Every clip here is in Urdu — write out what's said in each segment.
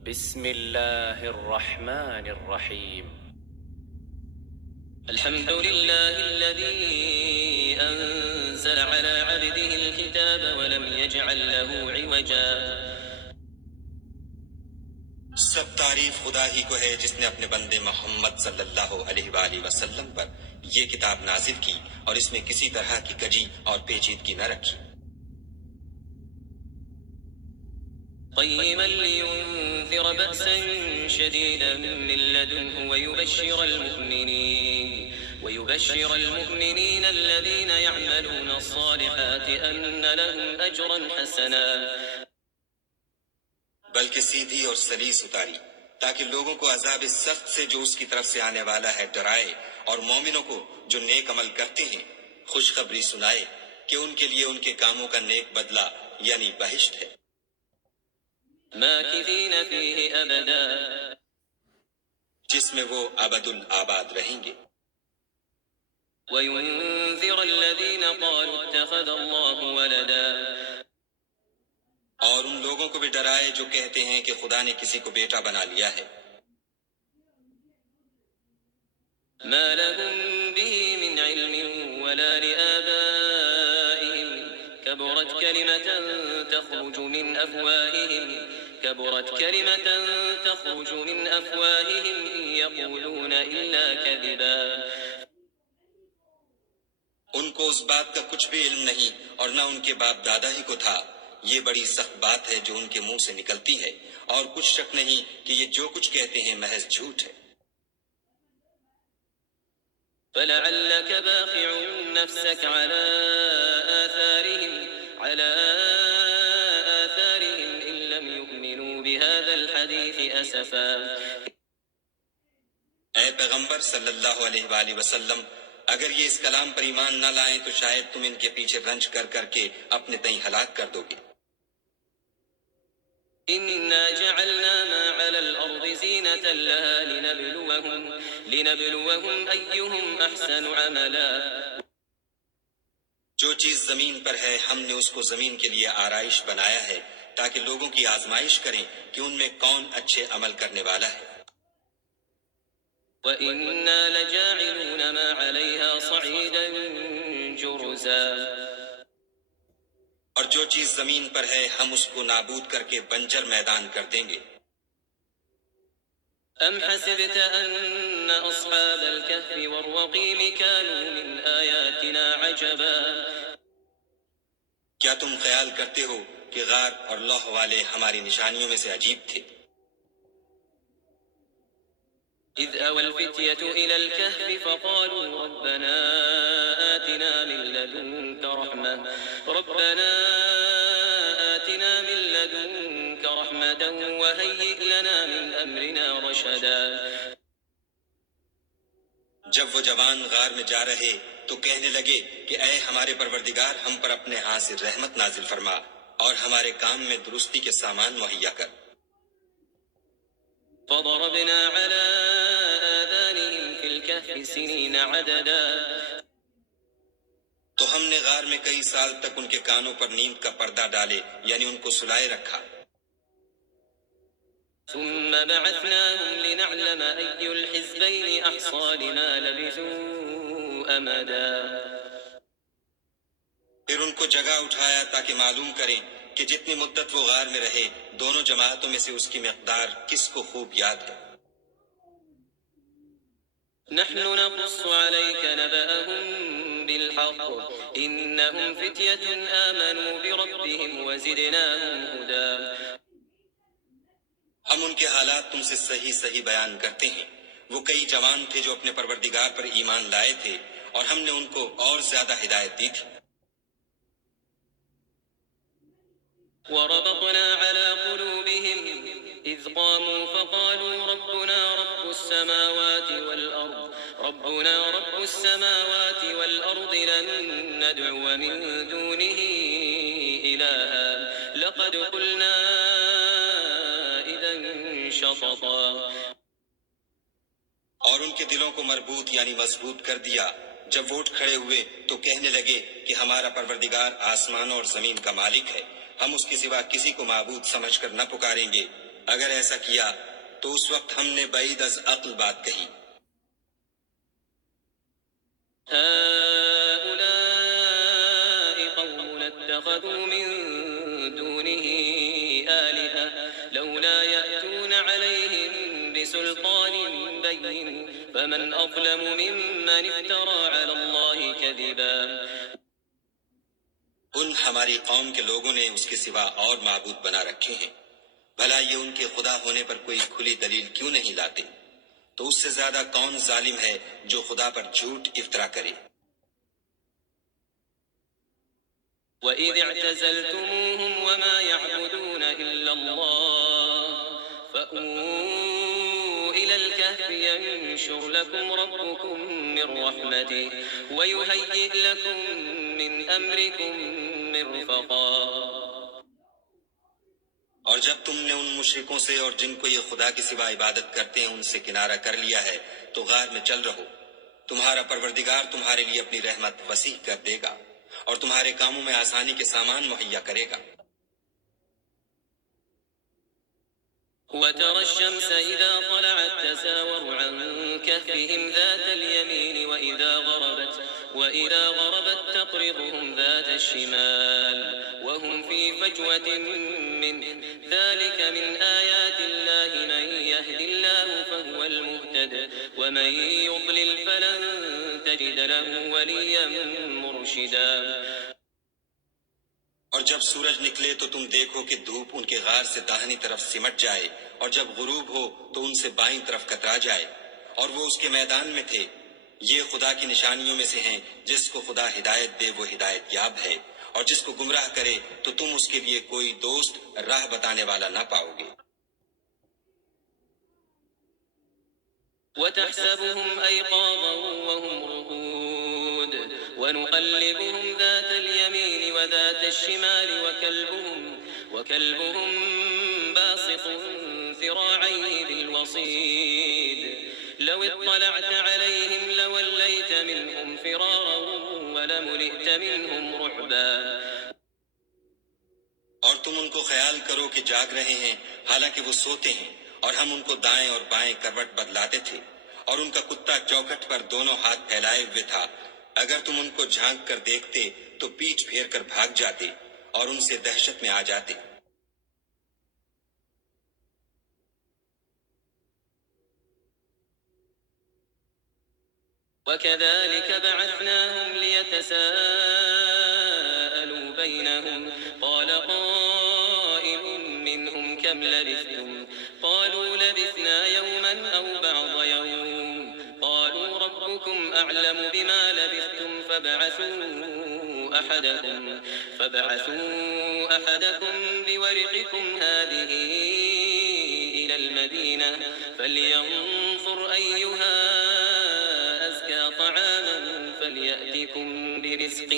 بسم الله الرحمن الرحيم. الحمد لله الذي أنزل على عبده الكتاب ولم يجعل له عوجا. سب تعریف خدا ہی کو ہے جس نے اپنے بندے محمد صلی اللہ علیہ وآلہ وسلم پر یہ کتاب نازل کی اور اس میں کسی طرح کی کجی اور پیچیدگی نہ رکھی، قيما لينذر بأسا شديدا من لدنه ويبشر المؤمنين الذين يعملون الصالحات أن لهم أجرا حسنا. بلکہ سیدھی اور سلیس اتاری تاکہ لوگوں کو عذاب سخت سے جو اس کی طرف سے آنے والا ہے ڈرائے، اور مومنوں کو جو نیک عمل کرتے ہیں خوشخبری سنائے کہ ان کے لیے ان کے کاموں کا نیک بدلہ یعنی بہشت ہے، ماكثين فيه أبدا. جس میں وہ ابد الآباد رہیں گے، وينذر الذين قالوا اتخذ الله ولدا. اور ان لوگوں کو بھی ڈرائے جو کہتے ہیں کہ خدا نے کسی کو بیٹا بنا لیا ہے، ما لهم به من علم ولا لآبائهم كبرت كلمة تخرج من أفواههم إن يقولون إلا كذبا. ان کو اس بات کا کچھ بھی علم نہیں اور نہ ان کے باپ دادا ہی کو تھا، یہ بڑی سخت بات ہے جو ان کے منہ سے نکلتی ہے، اور کچھ شک نہیں کہ یہ جو کچھ کہتے ہیں محض جھوٹ ہے. فلعلك باخع نفسك على آثارهم إن لم يؤمنوا بهذا الحديث أسفا. اے پیغمبر صلی اللہ علیہ وآلہ وسلم، اگر یہ اس کلام پر ایمان نہ لائیں تو شاید تم ان کے پیچھے رنج کر کر کے اپنے تئیں ہلاک کر دو گے. إنا جعلنا ما على الأرض زينة لها لنبلوهم أيهم أحسن عملا. جو چیز زمین پر ہے ہم نے اس کو زمین کے لیے آرائش بنایا ہے تاکہ لوگوں کی آزمائش کریں کہ ان میں کون اچھے عمل کرنے والا ہے. وَإِنَّا لَجَاعِلُونَ مَا عَلَيْهَا صَعِيدًا جُرُزًا. اور جو چیز زمین پر ہے ہم اس کو نابود کر کے بنجر میدان کر دیں گے. أَمْ حَسِبْتَ أَنَّ أَصْحَابَ الْكَهْفِ وَالرَّقِيمِ كَانُوا مِنْ آيَاتِنَا عَجَبًا. کیا تم خیال کرتے ہو کہ غار اور لوح والے ہماری نشانیوں میں سے عجیب تھے؟ إِذْ أَوَى الْفِتْيَةُ إِلَى الْكَهْفِ فَقَالُوا رَبَّنَا آتِنَا مِن لَّدُنكَ رَحْمَةً وَهَيِّئْ لَنَا مِنْ أَمْرِنَا رَشَدًا. جب وہ جوان غار میں جا رہے تو کہنے لگے کہ اے ہمارے پروردگار، ہم پر اپنے ہاتھ سے رحمت نازل فرما اور ہمارے کام میں درستی کے سامان مہیا کر. فضربنا على آذانهم في الكهف سنين عددا. تو ہم نے غار میں کئی سال تک ان کے کانوں پر نیند کا پردہ ڈالے یعنی ان کو سلائے رکھا. ثم بعثناهم لنعلم أي الحزبين أحصى لما لبثوا أمدا. پھر ان کو جگہ اٹھایا تاکہ معلوم کریں کہ جتنی مدت وہ غار میں رہے دونوں جماعتوں میں سے اس کی مقدار کس کو خوب یاد ہے. نحن نقص عليك نبأهم بالحق إنهم فتية آمنوا بربهم وزدناهم هدى. ہم ان کے حالات تم سے صحیح صحیح بیان کرتے ہیں، وہ کئی جوان تھے جو اپنے پروردگار پر ایمان لائے تھے اور ہم نے ان کو اور زیادہ ہدایت دی تھی. وربطنا على قلوبهم إذ قاموا فقالوا ربنا رب السماوات والأرض لن ندعو من دونه إلها لقد قلنا إذا شططا. اور ان کے دلوں کو مربوط یعنی مضبوط کر دیا. جب وہ اٹھ کھڑے ہوئے تو کہنے لگے کہ ہمارا پروردگار آسمانوں اور زمین کا مالک ہے، ہم اس کے سوا کسی کو معبود سمجھ کر نہ پکاریں گے اگر ایسا کیا تو اس وقت ہم نے بعید از عقل بات کہی. هؤلاء قوم اتخذوا من دونه آلهة لولا يأتون عليهم بسلطان بين فمن أظلم ممن افترى على الله كذبا. ان ہماری قوم کے لوگوں نے اس کے سوا اور معبود بنا رکھے ہیں. بھلا یہ ان کے خدا ہونے پر کوئی کھلی دلیل کیوں نہیں لاتے؟ تو اس سے زیادہ کون ظالم ہے جو خدا پر جھوٹ افطرا کرے؟ وَإِذِ اعْتَزَلْتُمُوهُمْ وَمَا يَعْبُدُونَ إِلَّا اللَّهَ فَأْوُوا إِلَى الْكَهْفِ يَنشُرْ لَكُمْ رَبُّكُمْ مِنْ رَحْمَتِهِ وَيُهَيِّئْ لَكُمْ مِنْ أَمْرِكُمْ مِرْفَقًا. اور جب تم نے ان مشرکوں سے اور جن کو یہ خدا کے سوا عبادت کرتے ہیں ان سے کنارہ کر لیا ہے تو غار میں چل رہو. تمہارا پروردگار تمہارے لیے اپنی رحمت وسیع کر دے گا اور تمہارے کاموں میں آسانی کے سامان مہیا کرے گا. وترى الشمس إذا طلعت تزاور عن كهفهم ذات اليمين وإذا غربت تقرضهم ذات الشمال وهم في فجوة منه ذلك من آيات الله من يهد الله فهو المهتد ومن يضلل فلن تجد له وليا مرشدا. اور جب سورج نکلے تو تم دیکھو کہ دھوپ ان کے غار سے داہنی طرف سمٹ جائے اور جب غروب ہو تو ان سے بائیں طرف کترا جائے اور وہ اس کے میدان میں تھے. یہ خدا کی نشانیوں میں سے ہیں. جس کو خدا ہدایت دے وہ ہدایت یاب ہے اور جس کو گمراہ کرے تو تم اس کے لیے کوئی دوست راہ بتانے والا نہ پاؤ گے. وتحسبهم أيقاظا وهم رقود ونقلبهم ذات اليمين وذات الشمال وكلبهم باسط ذراعيه بالوصيد لو اطلعت عليهم لوليت منهم فرارا ولملئت منهم رعبا. اور تم ان کو خیال کرو کہ جاگ رہے ہیں حالانکہ وہ سوتے ہیں اور ہم ان کو دائیں اور بائیں کروٹ بدلاتے تھے اور ان کا کتا چوکھٹ پر دونوں ہاتھ پھیلائے ہوئے تھا. اگر تم ان کو جھانک کر دیکھتے تو پیٹھ پھیر کر بھاگ جاتے اور ان سے دہشت میں آ جاتے. وكذلك بعثناهم ليتساءلوا بينهم قال قائل منهم كم لبثتم قالوا لبثنا يوما أو بعض يوم قالوا ربكم أعلم بما لبثتم فبعثوا أحدكم بورقكم هذه إلى المدينة فلينظر أيها طعاما فليأتكم برزق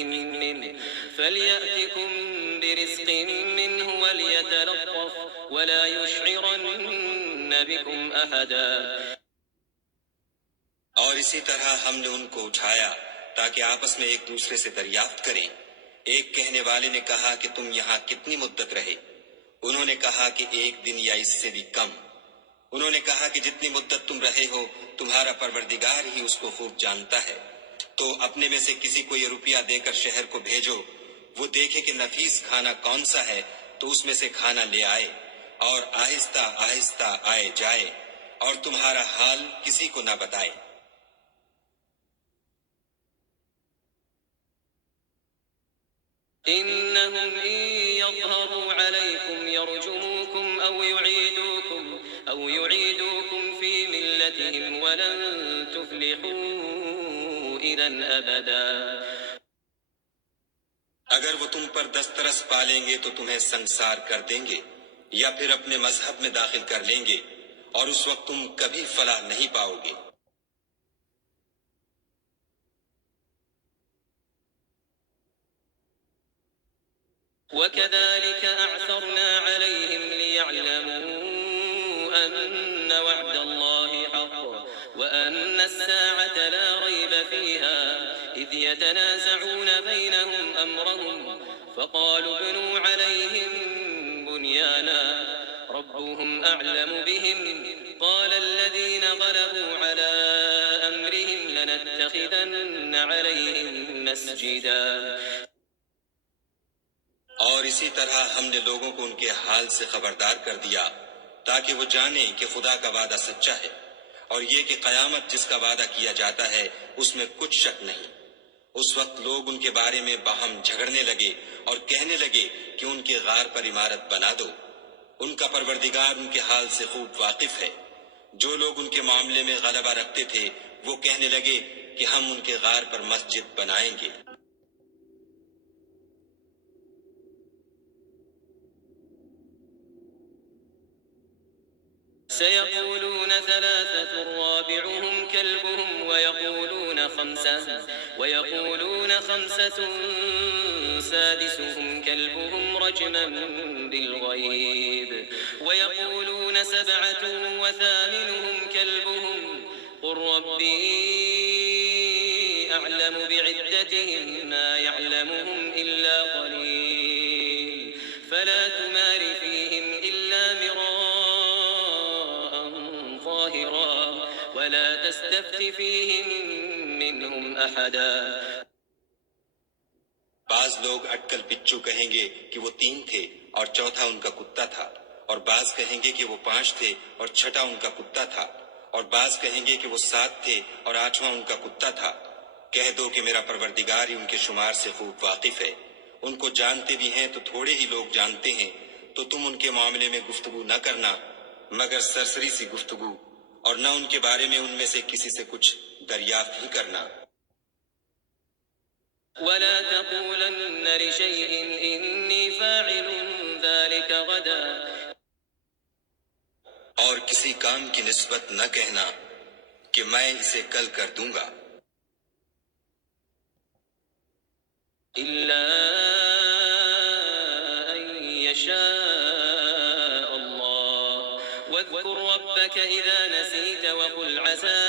منه وليتلطف ولا يشعرن بكم أحدا. اور اسی طرح ہم نے ان کو اٹھایا تاکہ آپس میں ایک دوسرے سے دریافت کریں. ایک کہنے والے نے کہا کہ تم یہاں کتنی مدت رہے؟ انہوں نے کہا کہ 1 دن یا اس سے بھی کم. انہوں نے کہا کہ جتنی مدت تم رہے ہو تمہارا پروردگار ہی اس کو خوب جانتا ہے. تو اپنے میں سے کسی کو یہ روپیہ دے کر شہر کو بھیجو، وہ دیکھے کہ نفیس کھانا کون سا ہے تو اس میں سے کھانا لے آئے اور آہستہ آہستہ آئے جائے اور تمہارا حال کسی کو نہ بتائے. إنهم إن يظهروا عليكم يرجموكم أو يعيدوكم في ملتهم ولن تفلحوا إذا أبدا. اگر وہ تم پر دسترس پالیں گے تو تمہیں سنسار کر دیں گے یا پھر اپنے مذہب میں داخل کر لیں گے اور اس وقت تم کبھی فلاح نہیں پاؤ گے. وكذلك أعثرنا عليهم ليعلموا أن وعد الله حق وأن الساعة لا ريب فيها إذ يتنازعون بينهم أمرهم فقالوا ابنوا عليهم بنيانا ربهم أعلم بهم قال الذين غلبوا على أمرهم لنتخذن عليهم مسجدا. اور اسی طرح ہم نے لوگوں کو ان کے حال سے خبردار کر دیا تاکہ وہ جانیں کہ خدا کا وعدہ سچا ہے اور یہ کہ قیامت جس کا وعدہ کیا جاتا ہے اس میں کچھ شک نہیں۔ اس وقت لوگ ان کے بارے میں باہم جھگڑنے لگے اور کہنے لگے کہ ان کے غار پر عمارت بنا دو۔ ان کا پروردگار ان کے حال سے خوب واقف ہے۔ جو لوگ ان کے معاملے میں غلبہ رکھتے تھے وہ کہنے لگے کہ ہم ان کے غار پر مسجد بنائیں گے۔ سيقولون ثلاثة رابعهم كلبهم ويقولون خمسة سادسهم كلبهم رجما بالغيب ويقولون سبعة وثامنهم كلبهم قل ربي أعلم بعدتهم ما يعلمهم إلا قليل فلا تمار فيهم إلا مراء ظاهرا ولا تستفت فيهم منهم أحدا۔ بعض لوگ اٹکل پچو کہیں گے کہ وہ 3 تھے اور چوتھا ان کا کتا تھا، اور بعض کہیں گے کہ وہ 5 تھے اور چھٹا ان کا کتا تھا، اور بعض کہیں گے کہ وہ 7 تھے اور 8واں ان کا کتا تھا۔ کہہ دو کہ میرا پروردگار ہی ان کے شمار سے خوب واقف ہے۔ ان کو جانتے بھی ہیں تو تھوڑے ہی لوگ جانتے ہیں، تو تم ان کے معاملے میں گفتگو نہ کرنا مگر سرسری سی گفتگو، اور نہ ان کے بارے میں ان میں سے کسی سے کچھ دریافت ہی کرنا۔ ولا تقولن لشيء إني فاعل ذلك غدا، اور کسی کام کی نسبت نہ کہنا کہ میں اسے کل کر دوں گا، إلا أن يشاء الله واذكر ربك إذا نسيت وقل عسى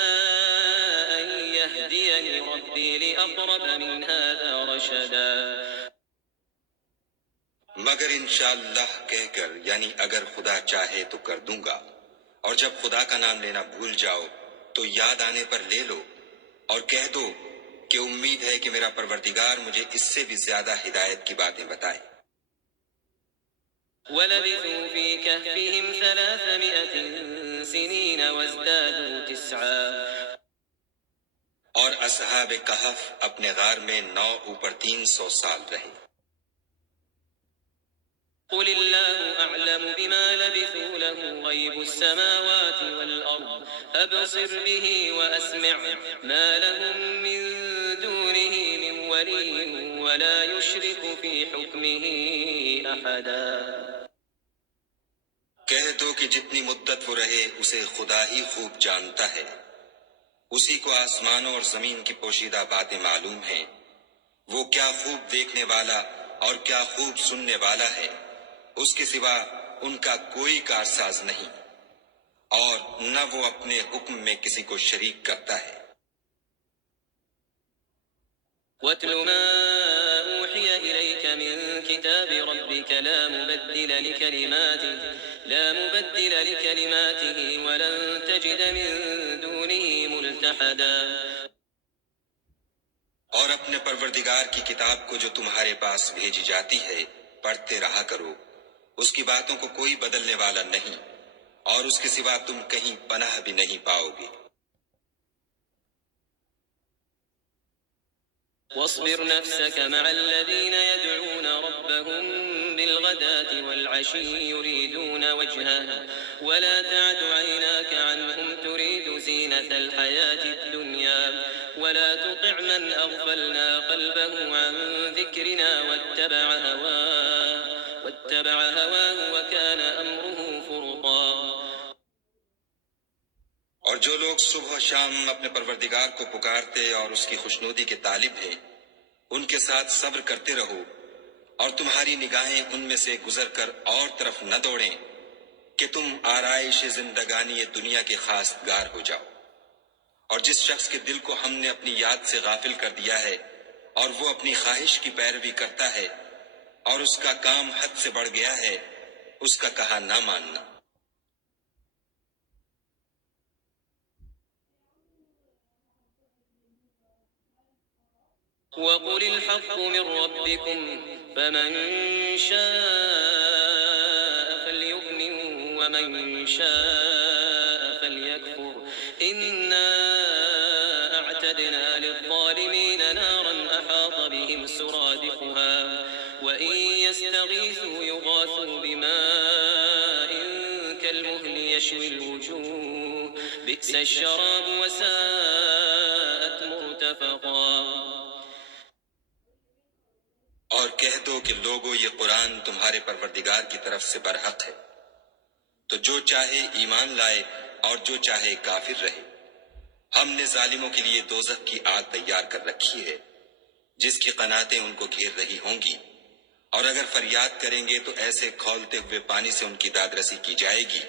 أن يهديني ربي لأقرب من هذا رشدا۔ مگر انشاءاللہ کہہ کر، یعنی اگر خدا چاہے تو کر دوں گا، اور جب خدا کا نام لینا بھول جاؤ تو یاد آنے پر لے لو، اور کہہ دو کہ امید ہے کہ میرا پروردگار مجھے اس سے بھی زیادہ ہدایت کی باتیں بتائے۔ وَلَبِثُوا فِي كَهْفِهِمْ 300 سِنِينَ وَازْدَادُوا 9۔ اور اصحاب کہف اپنے غار میں 9 اوپر 300 سال رہے۔ قل الله أعلم بما لبثوا له غيب السماوات والأرض أبصر به وأسمع ما لهم من دونه من ولي ولا يشرك في حكمه أحدا۔ کہہ دو کہ جتنی مدت وہ رہے اسے خدا ہی خوب جانتا ہے، اسی کو آسمانوں اور زمین کی پوشیدہ باتیں معلوم ہیں، وہ کیا خوب دیکھنے والا اور کیا خوب سننے والا ہے، اس کے سوا ان کا کوئی کارساز نہیں، اور نہ وہ اپنے حکم میں کسی کو شریک کرتا ہے۔ وَاتْلُ مَا أُوحِيَ إِلَيْكَ مِن كِتَابِ رَبِّكَ لَا مُبَدِّلَ لِكَلِمَاتِهِ وَلَن تَجِدَ مِن دُونِهِ مُلْتَحَدًا۔ اور اپنے پروردگار کی کتاب کو جو تمہارے پاس بھیجی جاتی ہے پڑھتے رہا کرو، اس کی باتوں کو کوئی بدلنے والا نہیں، اور اس کے سوا تم کہیں پناہ بھی نہیں پاؤ گے۔ واصبر نفسك مع الذين يدعون ربهم بالغداة والعشي يريدون وجهه ولا تعد عيناك عنهم تريد زينة الحياة الدنيا ولا تطع من أغفلنا قلبه عن ذكرنا واتبع هواه وكان أمره فرطا۔ اور جو لوگ صبح و شام اپنے پروردگار کو پکارتے اور اس کی خوشنودی کے طالب ہیں، ان کے ساتھ صبر کرتے رہو، اور تمہاری نگاہیں ان میں سے گزر کر اور طرف نہ دوڑیں کہ تم آرائش زندگانی دنیا کے خاص گار ہو جاؤ۔ اور جس شخص کے دل کو ہم نے اپنی یاد سے غافل کر دیا ہے اور وہ اپنی خواہش کی پیروی کرتا ہے اور اس کا کام حد سے بڑھ گیا ہے، اس کا کہا نہ ماننا۔ وقل الحق من ربكم فمن شاء فليؤمن ومن شاء فليكفر إنا أعتدنا للظالمين نارا أحاط بهم سرادقها وإن يستغيثوا يغاثوا بماء كالمهل يشوي الوجوه بئس الشراب وساءت مرتفقا اور کہہ دو کہ لوگو یہ قرآن تمہارے پروردگار کی طرف سے برحق ہے، تو جو چاہے ایمان لائے اور جو چاہے کافر رہے۔ ہم نے ظالموں کے لیے دوزخ کی آگ تیار کر رکھی ہے جس کی قناتیں ان کو گھیر رہی ہوں گی، اور اگر فریاد کریں گے تو ایسے کھولتے ہوئے پانی سے ان کی دادرسی کی جائے گی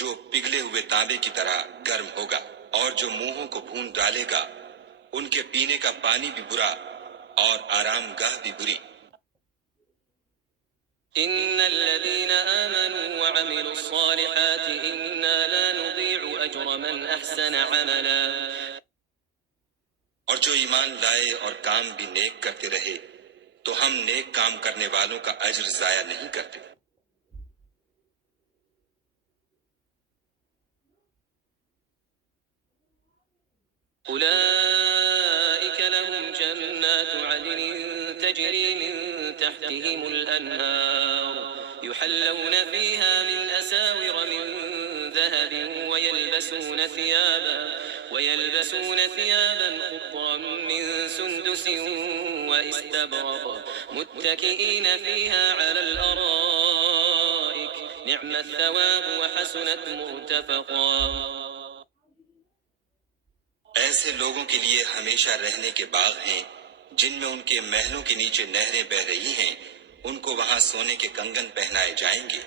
جو پگھلے ہوئے تانبے کی طرح گرم ہوگا، اور جو منہوں کو بھون ڈالے گا ان کے پینے کا پانی بھی برا اور آرام گاہ بھی بری۔ إن الذين آمنوا وعملوا الصالحات إنا لا نضيع أجر من أحسن عملا اور جو ایمان لائے اور کام بھی نیک کرتے رہے تو ہم نیک کام کرنے والوں کا اجر ضائع نہیں کرتے۔ أولئك لهم جنات عدن تجري من تحتهم الأنهار يحلون فيها من أساور من ذهب ويلبسون ثيابا خضرا من سندس واستبرق متكئين فيها على الأرائك نعم الثواب وحسنت مرتفقا۔ ایسے لوگوں کے لیے ہمیشہ رہنے کے باغ ہیں جن میں ان کے محلوں کے نیچے نہریں بہ رہی ہیں، ان کو وہاں سونے کے کنگن پہنائے جائیں گے،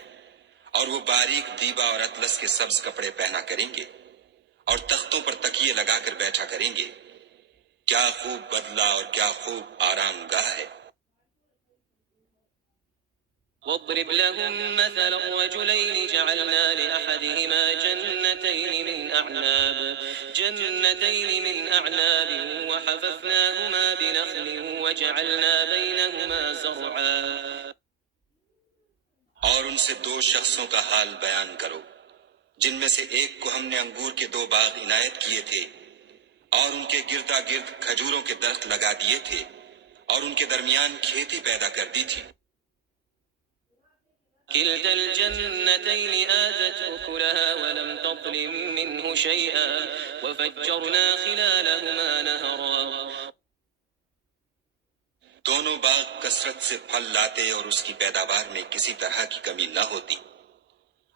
اور وہ باریک دیبا اور اطلس کے سبز کپڑے پہنا کریں گے، اور تختوں پر تکیے لگا کر بیٹھا کریں گے۔ کیا خوب بدلہ اور کیا خوب آرام گاہ ہے۔ واضرب لهم مثل الرجلين جعلنا لأحدهما جنتين من أعناب وحففناهما بنخل وجعلنا بينهما زرعا۔ اور ان سے دو شخصوں کا حال بیان کرو جن میں سے ایک کو ہم نے انگور کے دو باغ عنایت کیے تھے اور ان کے گردا گرد کھجوروں کے درخت لگا دیے تھے اور ان کے درمیان کھیتی پیدا کر دی تھی۔ كلتا الجنتين آتت أكلها ولم تظلم منه شيئا وفجرنا خلالهما نهرا۔ دونوں باغ کثرت سے پھل لاتے اور اس کی پیداوار میں کسی طرح کی کمی نہ ہوتی،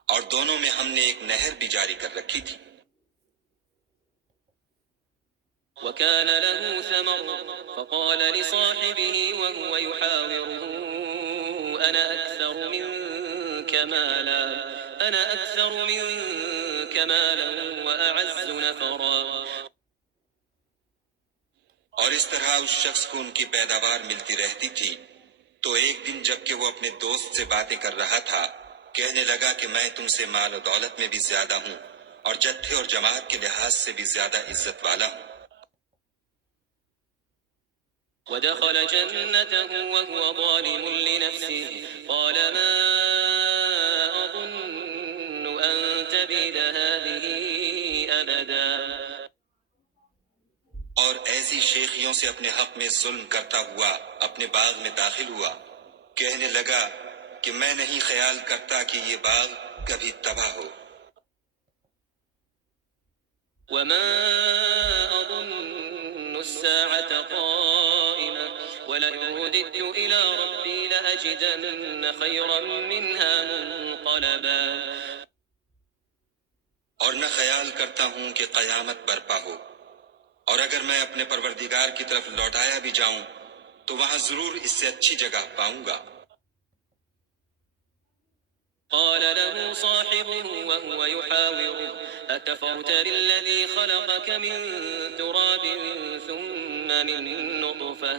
اور دونوں میں ہم نے ایک نہر بھی جاری کر رکھی تھی۔ وكان له ثمر فقال لصاحبه وهو يحاوره أنا أكثر منك مالا وأعز نفرا۔ اور اس طرح اس شخص کو ان کی پیداوار ملتی رہتی تھی، تو ایک دن جب کہ وہ اپنے دوست سے باتیں کر رہا تھا کہنے لگا کہ میں تم سے مال و دولت میں بھی زیادہ ہوں اور جتھے اور جماعت کے لحاظ سے بھی زیادہ عزت والا ہوں۔ ودخل جنته وهو ظالم لنفسه قال ما أظن أن تبيد هذه أبدا۔ اور ایسی شیخیوں سے اپنے حق میں ظلم کرتا ہوا اپنے باغ میں داخل ہوا، کہنے لگا کہ میں نہیں خیال کرتا کہ یہ باغ کبھی تباہ ہو۔ وما أظن الساعة قائمة ولئن رددت إلى ربي لأجدن خيرا منها منقلبا۔ اور نہ خیال کرتا ہوں کہ قیامت برپا ہو، اور اگر میں اپنے پروردگار کی طرف لوٹایا بھی جاؤں تو وہاں ضرور اس سے اچھی جگہ پاؤں گا۔ قال له صاحبه وهو يحاوره أكفرت بالذي خلقك من تراب ثم من نطفة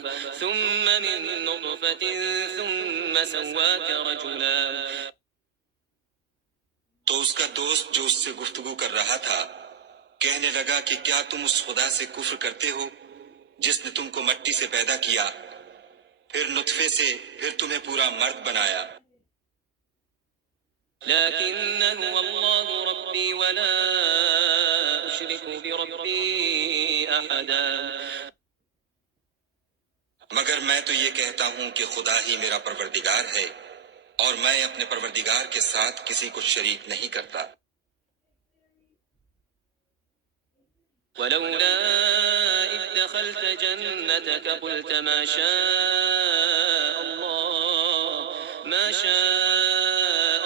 ثم سواك رجلا۔ تو اس کا دوست جو اس سے گفتگو کر رہا تھا کہنے لگا کہ کیا تم اس خدا سے کفر کرتے ہو جس نے تم کو مٹی سے پیدا کیا، پھر نطفے سے، پھر تمہیں پورا مرد بنایا. لكن هو الله ربي ولا أشرك بربي أحدا. مگر میں تو یہ کہتا ہوں کہ خدا ہی میرا پروردگار ہے، اور میں اپنے پروردگار کے ساتھ کسی کو شریک نہیں کرتا. ولولا إذ دخلت جنتك قلت ما شاء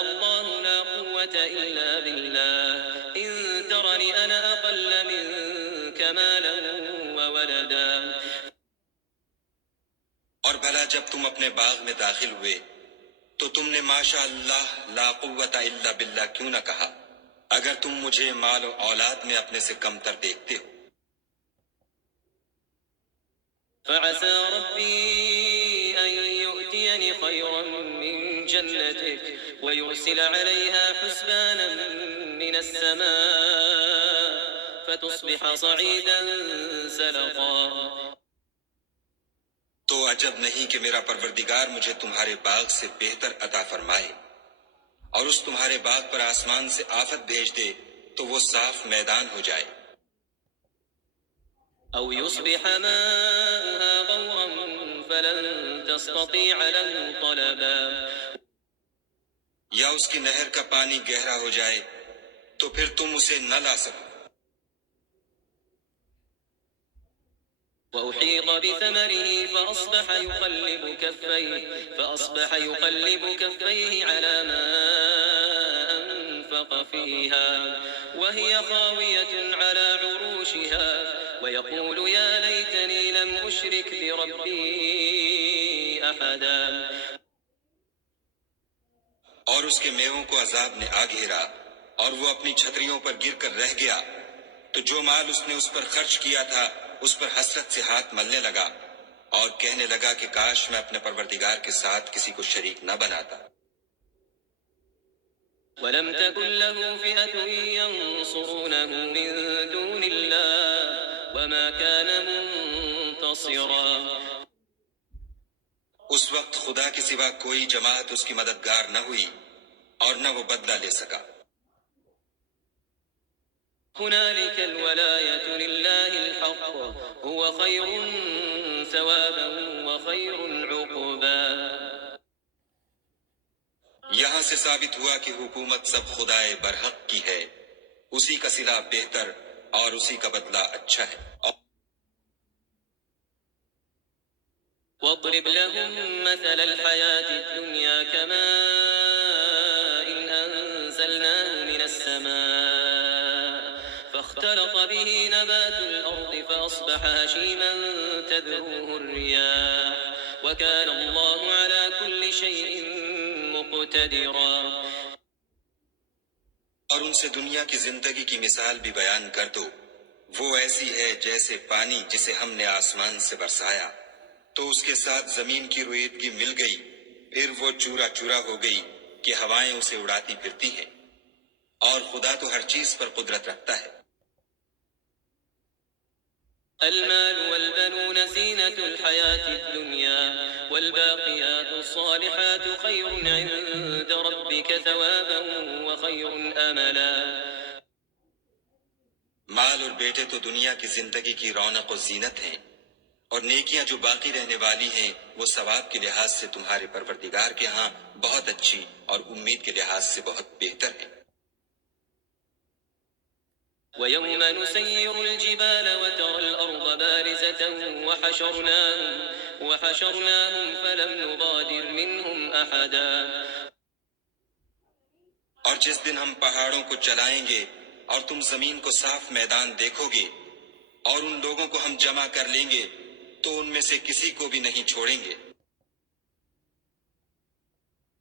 الله لا قوة إلا بالله إن ترني أنا أقل منك مالا وولدا. اور بھلا جب تم اپنے باغ میں داخل ہوئے تو تم نے ماشاء اللہ لا قوت الا باللہ کیوں نہ کہا، اگر تم مجھے مال و اولاد میں اپنے سے کم تر دیکھتے ہو. فعسى ربي أن يؤتيني خيرا من جنتك ويرسل عليها حسبانا من السماء فتصبح صعيدا زلقا. تو عجب نہیں کہ میرا پروردگار مجھے تمہارے باغ سے بہتر عطا فرمائے، اور اس تمہارے باغ پر آسمان سے آفت بھیج دے تو وہ صاف میدان ہو جائے. أو يصبح ماؤها غورا فلن تستطيع له طلبا. یا اس کی نہر کا پانی گہرا ہو جائے تو پھر تم اسے نہ لا سکو. وأحيط بثمره فأصبح يقلب كفيه على ما أنفق فيها وهي خاوية على عروشها ويقول يا ليتني لم أشرك بربي أحدا. اور اس کے میووں کو عذاب نے آ گھیرا اور وہ اپنی چھتریوں پر گر کر رہ گیا، تو جو مال اس نے اس پر خرچ کیا تھا اس پر حسرت سے ہاتھ ملنے لگا اور کہنے لگا کہ کاش میں اپنے پروردگار کے ساتھ کسی کو شریک نہ بناتا. ولم تكن له فئة ينصرونه من دون الله وما كان منتصرا. اس وقت خدا کے سوا کوئی جماعت اس کی مددگار نہ ہوئی اور نہ وہ بدلہ لے سکا. هنالك الولاية لله الحق هو خير ثوابا وخير عقبا. یہاں سے ثابت ہوا کہ حکومت سب خدائے برحق کی ہے، اسی کا صلہ بہتر اور اسی کا بدلہ اچھا ہے. واضرب لهم مثل الحياة الدنيا كماء إن أنزلناه من السماء فاختلط به نبات الأرض فأصبح هشيما تذروه الرياح وكان الله على كل شيء مقتدرا. اور ان سے دنیا کی زندگی کی مثال بھی بیان کر دو، وہ ایسی ہے جیسے پانی جسے ہم نے آسمان سے برسایا تو اس کے ساتھ زمین کی رویدگی مل گئی، پھر وہ چورا چورا ہو گئی کہ ہوائیں اسے اڑاتی پھرتی ہیں، اور خدا تو ہر چیز پر قدرت رکھتا ہے. المال والبنون زينة الحياة الدنيا والباقيات الصالحات خير عند ربك ثوابا وخير أملا. مال اور بیٹے تو دنیا کی زندگی کی رونق و زینت ہیں، اور نیکیاں جو باقی رہنے والی ہیں وہ ثواب کے لحاظ سے تمہارے پروردگار کے ہاں بہت اچھی اور امید کے لحاظ سے بہت بہتر ہیں. ويوم نسير الجبال وترى الأرض بارزة وحشرناهم فلم نغادر منهم أحدا. اور جس دن ہم پہاڑوں کو چلائیں گے اور تم زمین کو صاف میدان دیکھو گے، اور ان لوگوں کو ہم جمع کر لیں گے تو ان میں سے کسی کو بھی نہیں چھوڑیں گے.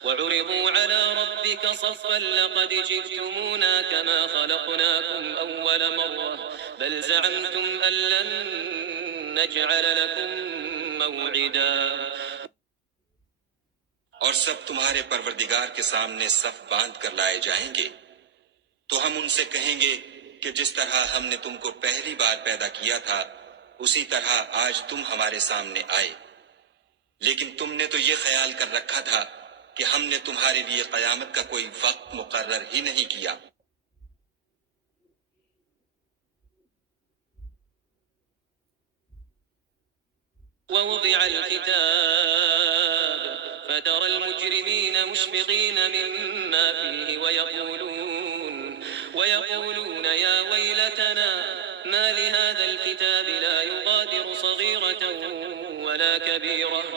وعرضوا على ربك صفا لقد جئتمونا كما خلقناكم أول مرة بل زعمتم أن لن نجعل لكم موعدا. اور سب تمہارے پروردگار کے سامنے صف باندھ کر لائے جائیں گے تو ہم ان سے کہیں گے کہ جس طرح ہم نے تم کو پہلی بار پیدا کیا تھا اسی طرح آج تم ہمارے سامنے آئے، لیکن تم نے تو یہ خیال کر رکھا تھا کہ ہم نے تمہارے لیے قیامت کا کوئی وقت مقرر ہی نہیں کیا۔ ووضع الكتاب فترى المجرمين مشفقين مما فيه ويقولون يا ويلتنا ما لهذا الكتاب لا يغادر صغيرة ولا كبيرة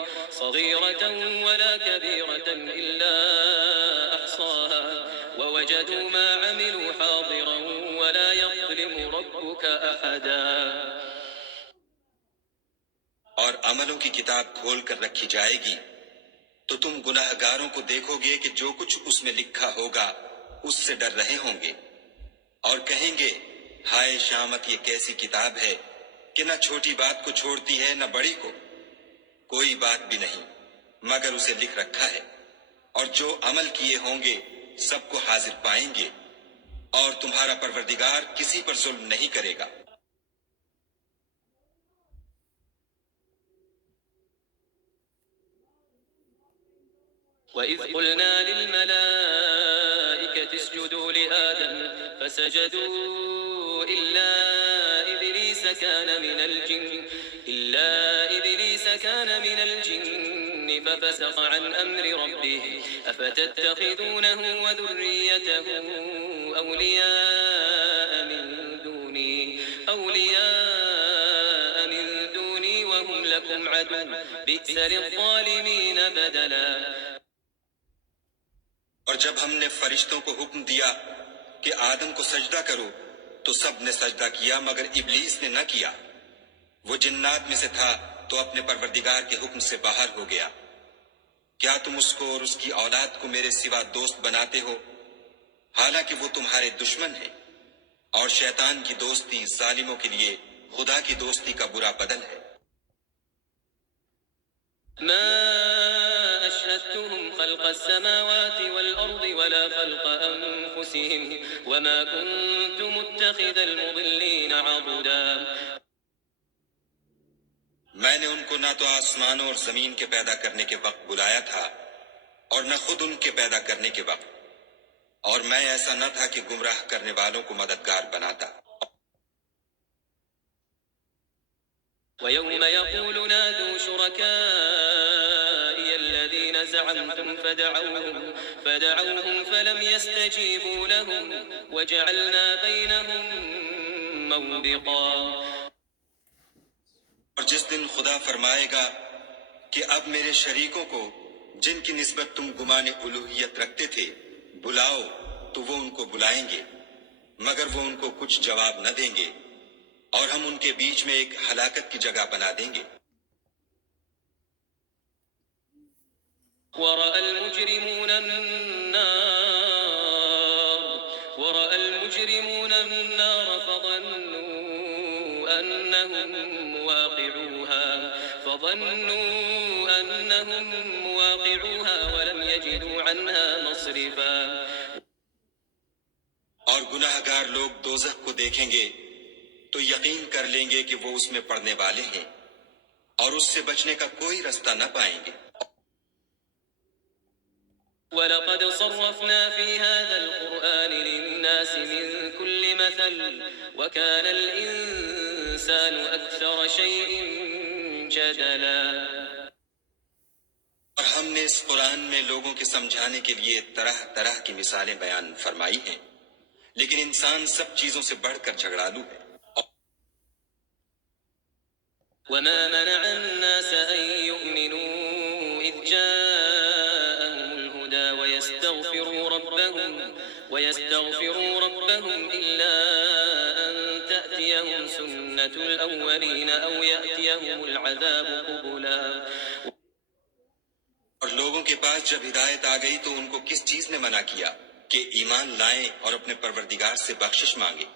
إلا أحصاها ووجدوا ما عملوا حاضرا ولا يظلم ربك أحدا۔ اور عملوں کی کتاب کھول کر رکھی جائے گی تو تم گناہ گاروں کو دیکھو گے کہ جو کچھ اس میں لکھا ہوگا اس سے ڈر رہے ہوں گے، اور کہیں گے ہائے شامت، یہ کیسی کتاب ہے کہ نہ چھوٹی بات کو چھوڑتی ہے نہ بڑی کو، کوئی بات بھی نہیں مگر اسے لکھ رکھا ہے، اور جو عمل کیے ہوں گے سب کو حاضر پائیں گے، اور تمہارا پروردگار کسی پر ظلم نہیں کرے گا۔ وَإِذْ قُلْنَا لِلْمَلَائِكَةِ اسْجُدُوا لِآدَمَ فَسَجَدُوا إِلَّا إِبْلِيسَ كَانَ مِنَ الْجِنِّ فَفَسَقَ عَنْ أَمْرِ رَبِّهِ أَفَتَتَّخِذُونَهُ وَذُرِّيَّتَهُ أَوْلِيَاءَ مِن دُونِي وَهُمْ لَكُمْ عَدُوٌّ بِئْسَ لِلظَّالِمِينَ بَدَلًا۔ اور جب ہم نے فرشتوں کو حکم دیا کہ آدم کو سجدہ کرو تو سب نے سجدہ کیا مگر ابلیس نے نہ کیا، وہ جنات میں سے تھا تو اپنے پروردگار کے حکم سے باہر ہو گیا۔ کیا تم اس کو اور اس کی اولاد کو میرے سوا دوست بناتے ہو، حالانکہ وہ تمہارے دشمن ہیں، اور شیطان کی دوستی ظالموں کے لیے خدا کی دوستی کا برا بدل ہے۔ ما أشهدتهم خلق السماوات والأرض ولا خلق أنفسهم وما كنت متخذ المضلين عضدا۔ میں نے ان کو نہ تو آسمانوں اور زمین کے پیدا کرنے کے وقت بلایا تھا اور نہ خود ان کے پیدا کرنے کے وقت، اور میں ایسا نہ تھا کہ گمراہ کرنے والوں کو مددگار بناتا۔ وَيَوْمَ يَقُولُ نَادُوا شُرَكَائِيَ الَّذِينَ زَعَمْتُمْ فَدَعَوْهُمْ فَلَمْ يَسْتَجِيبُوا لَهُمْ وَجَعَلْنَا بَيْنَهُمْ مَوْبِقًا۔ اور جس دن خدا فرمائے گا کہ اب میرے شریکوں کو جن کی نسبت تم گمان الوہیت رکھتے تھے بلاؤ، تو وہ ان کو بلائیں گے مگر وہ ان کو کچھ جواب نہ دیں گے، اور ہم ان کے بیچ میں ایک ہلاکت کی جگہ بنا دیں گے۔ وَرَأَى الْمُجْرِمُونَ النَّارَ فَظَنُّوا أَنَّهُمْ مُوَاقِعُوهَا وَلَمْ يَجِدُوا عَنْهَا مَصْرِفًا۔ اور گناہ گار لوگ دوزخ کو دیکھیں گے تو یقین کر لیں گے کہ وہ اس میں پڑنے والے ہیں، اور اس سے بچنے کا کوئی رستہ نہ پائیں گے۔ وَلَقَدْ صَرَّفْنَا فِي هَذَا الْقُرْآنِ لِلنَّاسِ مِنْ كُلِّ مَثَلٍ وَكَانَ الْإِنسَانُ أَكْثَرَ شَيْءٍ جَدَلًا۔ اور ہم نے اس قرآن میں لوگوں کے سمجھانے کے لیے طرح طرح کی مثالیں بیان فرمائی ہیں، لیکن انسان سب چیزوں سے بڑھ کر جھگڑالو ہے۔ وَمَا مَنَعَ النَّاسَ أَن يُؤْمِنُوا إِذْ جَاءَهُمُ الْهُدَى وَيَسْتَغْفِرُوا رَبَّهُمْ إِلَّا أَن تَأْتِيَهُمْ سُنَّةُ الْأَوَّلِينَ أَوْ يَأْتِيَهُمُ الْعَذَابُ قُبُلًا۔ اور لوگوں کے پاس جب ہدایت آ گئی تو ان کو کس چیز نے منع کیا کہ ایمان لائیں اور اپنے پروردگار سے بخشش مانگیں،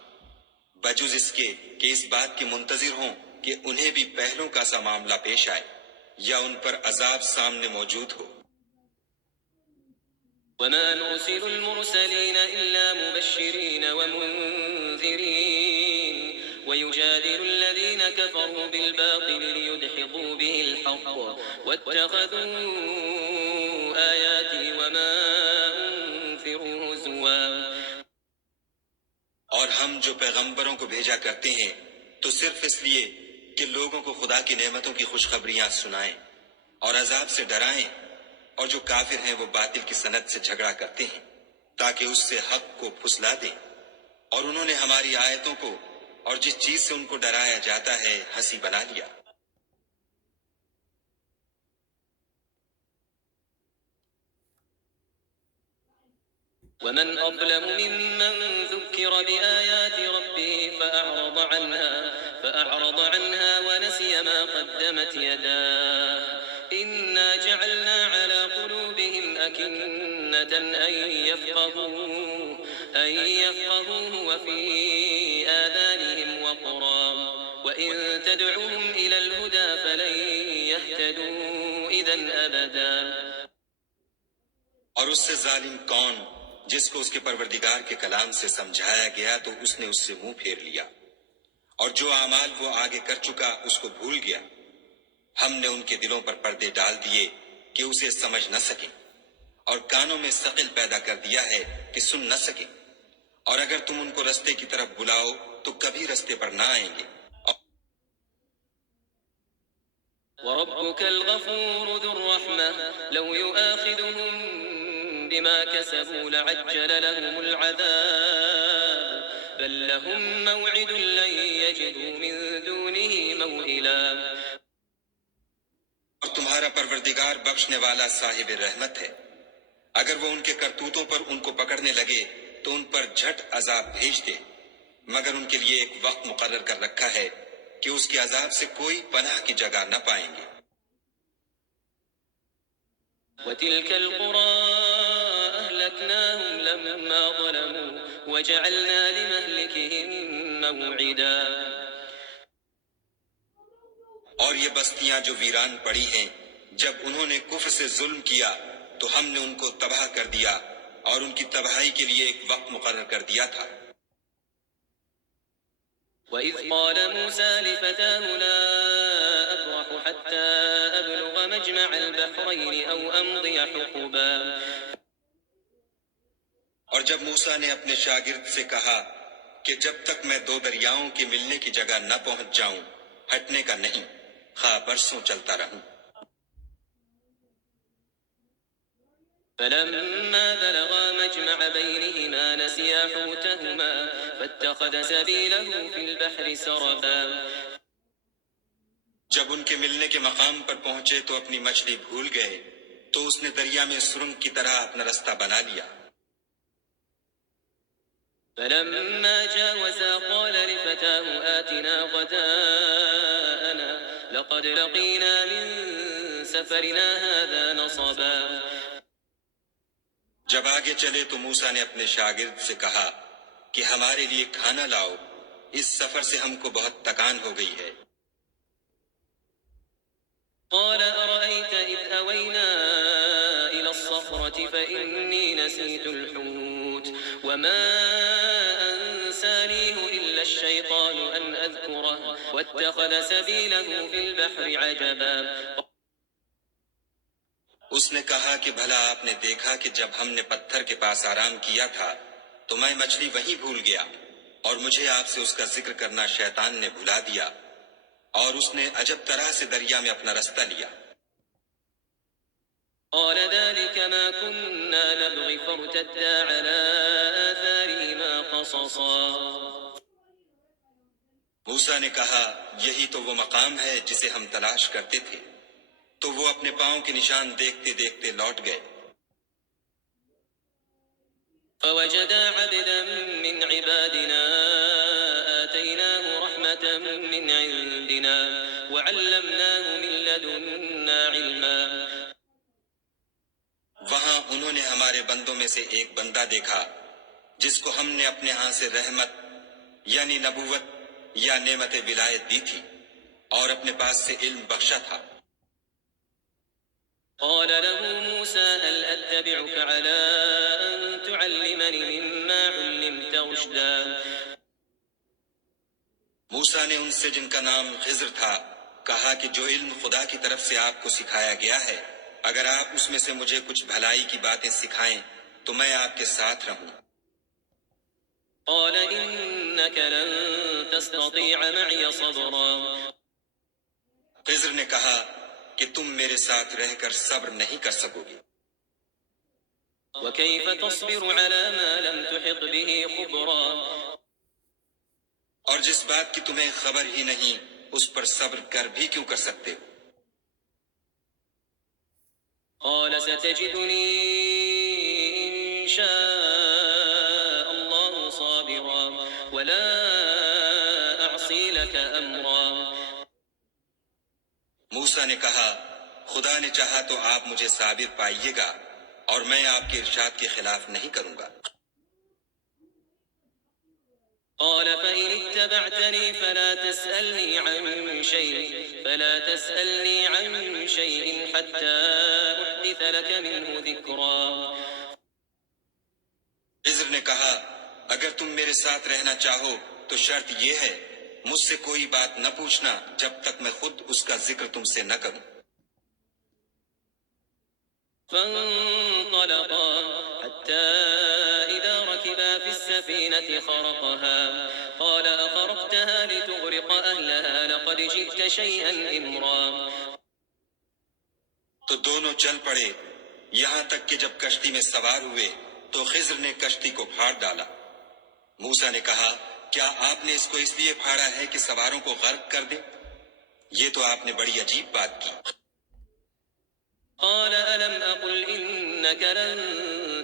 بجز اس کے کہ اس بات کے منتظر ہوں کہ انہیں بھی پہلوں کا سا معاملہ پیش آئے یا ان پر عذاب سامنے موجود ہو۔ وَمَا نُرْسِلُ الْمُرْسَلِينَ إِلَّا مُبَشِّرِينَ وَمُنذِرِينَ ويجادل الذين كفروا بالباطل ليدحضوا به الحق واتخذوا آياتي وما أنذروا هزوا. اور ہم جو پیغمبروں کو بھیجا کرتے ہیں تو صرف اس لیے کہ لوگوں کو خدا کی نعمتوں کی خوشخبریاں سنائیں اور عذاب سے ڈرائیں، اور جو کافر ہیں وہ باطل کی سند سے جھگڑا کرتے ہیں تاکہ اس سے حق کو پھسلا دیں، اور انہوں نے ہماری آیتوں کو اور جس چیز سے ان کو ڈرایا جاتا ہے ہنسی بنا لیا۔ ومن أظلم ممن ذكر بآيات ربه فأعرض عنها ونسي ما قدمت يداه إنا جعلنا على قلوبهم أكنة أن يفقهوه وفي آذانهم وقرا وإن تدعوهم إلى الهدى فلن يهتدوا إذن أبدا۔ اور اس سے ظالم کون جس کو اس کے پروردگار کے کلام سے سمجھایا گیا تو اس نے اس سے منہ پھیر لیا، اور جو اعمال وہ آگے کر چکا اس کو بھول گیا۔ ہم نے ان کے دلوں پر پردے ڈال دیے کہ اسے سمجھ نہ سکیں، اور کانوں میں ثقل پیدا کر دیا ہے کہ سن نہ سکیں، اور اگر تم ان کو رستے کی طرف بلاؤ تو کبھی رستے پر نہ آئیں گے۔ وَرَبُّكَ الْغَفُورُ ذُو الرَّحْمَةِ لَوْ يُؤَاخِذُهُم بما كسبوا لعجل لهم العذاب بل لهم موعد لن يجدوا من دونه موئلا۔ اور تمہارا پروردگار بخشنے والا صاحب رحمت ہے، اگر وہ ان کے کرتوتوں پر ان کو پکڑنے لگے تو ان پر جھٹ عذاب بھیج دے، مگر ان کے لیے ایک وقت مقرر کر رکھا ہے کہ اس کے عذاب سے کوئی پناہ کی جگہ نہ پائیں گے۔ وَتِلْكَ الْقُرَىٰ أَهْلَكْنَاهُمْ لَمَّا ظَلَمُوا وَجَعَلْنَا لِمَهْلِكِهِم مَّوْعِدًا۔ اور یہ بستیاں جو ویران پڑی ہیں، جب انہوں نے کفر سے ظلم کیا تو ہم نے ان کو تباہ کر دیا، اور ان کی تباہی کے لیے ایک وقت مقرر کر دیا تھا۔ وَإِذْ قَالَ مُوسَىٰ لِفَتَاهُ لَا أَبْرَحُ حَتَّىٰ أَبْلُغَ مَجْمَعَ الْبَحْرَيْنِ أَوْ أَمْضِيَ حُقُبًا۔ اور جب موسیٰ نے اپنے شاگرد سے کہا کہ جب تک میں دو دریاؤں کے ملنے کی جگہ نہ پہنچ جاؤں ہٹنے کا نہیں، خواہ برسوں چلتا رہوں۔ فلما بلغا مجمع بينهما نسيا حوتهما فاتخذ سبيله في البحر سربا۔ جب ان کے ملنے کے مقام پر پہنچے تو اپنی مچھلی بھول گئے تو اس نے دریا میں سرنگ کی طرح اپنا رستہ بنا لیا۔ فلما جاوزا قال لفتاه آتنا غداءنا لقد لقينا من سفرنا هذا نصبا۔ جب آگے چلے تو موسیٰ نے اپنے شاگرد سے کہا کہ ہمارے لیے کھانا لاؤ، اس سفر سے ہم کو بہت تکان ہو گئی ہے۔ قال أرأيت إذ أوينا إلى الصخرة فإني نسيت الحوت وما أنسانيه إلا الشيطان أن أذكره واتخذ سبيله في البحر عجبا۔ اس نے کہا کہ بھلا آپ نے دیکھا کہ جب ہم نے پتھر کے پاس آرام کیا تھا تو میں مچھلی وہیں بھول گیا، اور مجھے آپ سے اس کا ذکر کرنا شیطان نے بھلا دیا، اور اس نے عجب طرح سے دریا میں اپنا رستہ لیا۔ قال ذلك ما كنا نبغي فارتدا على آثارهما قصصا۔ موسیٰ نے کہا یہی تو وہ مقام ہے جسے ہم تلاش کرتے تھے، تو وہ اپنے پاؤں کے نشان دیکھتے دیکھتے لوٹ گئے۔ فوجدا عبدا من عبادنا آتيناه رحمة من عندنا وعلمناه من لدنا علما۔ وہاں انہوں نے ہمارے بندوں میں سے ایک بندہ دیکھا جس کو ہم نے اپنے ہاں سے رحمت یعنی نبوت یا نعمت ولایت دی تھی، اور اپنے پاس سے علم بخشا تھا۔ قال له موسى هل أتبعك على أن تعلمني مما علمت رشدا۔ موسیٰ نے ان سے جن کا نام خضر تھا کہا کہ جو علم خدا کی طرف سے آپ کو سکھایا گیا ہے، اگر آپ اس میں سے مجھے کچھ بھلائی کی باتیں سکھائیں تو میں آپ کے ساتھ رہوں۔ قال إنك لن تستطيع معي صبرا خضر نے کہا کہ تم میرے ساتھ رہ کر صبر نہیں کر سکو گے، وكيف تصبر على ما لم تحط به خبرا اور جس بات کی تمہیں خبر ہی نہیں اس پر صبر کر بھی کیوں کر سکتے ہو؟ قال ستجدني إن شاء الله صابرا ولا أعصي لك أمرا موسیٰ نے کہا خدا نے چاہا تو آپ مجھے صابر پائیے گا اور میں آپ کے ارشاد کے خلاف نہیں کروں گا۔ قال فإن اتبعتني فلا تسألني عن شيء حتى أحدث لك منه ذكرا خضر نے کہا اگر تم میرے ساتھ رہنا چاہو تو شرط یہ ہے مجھ سے کوئی بات نہ پوچھنا جب تک میں خود اس کا ذکر تم سے نہ کروں۔ فانطلقا حتى إذا ركبا في السفينة خرقها قال أخرقتها لتغرق أهلها لقد جئت شيئا إمرا تو دونوں چل پڑے یہاں تک کہ جب کشتی میں سوار ہوئے تو خضر نے کشتی کو پھاڑ ڈالا۔ موسیٰ نے کہا کیا آپ نے اس کو اس لیے پھاڑا ہے کہ سواروں کو غرق کر دے؟ یہ تو آپ نے بڑی عجیب بات کی۔ قال ألم أقل إنك لن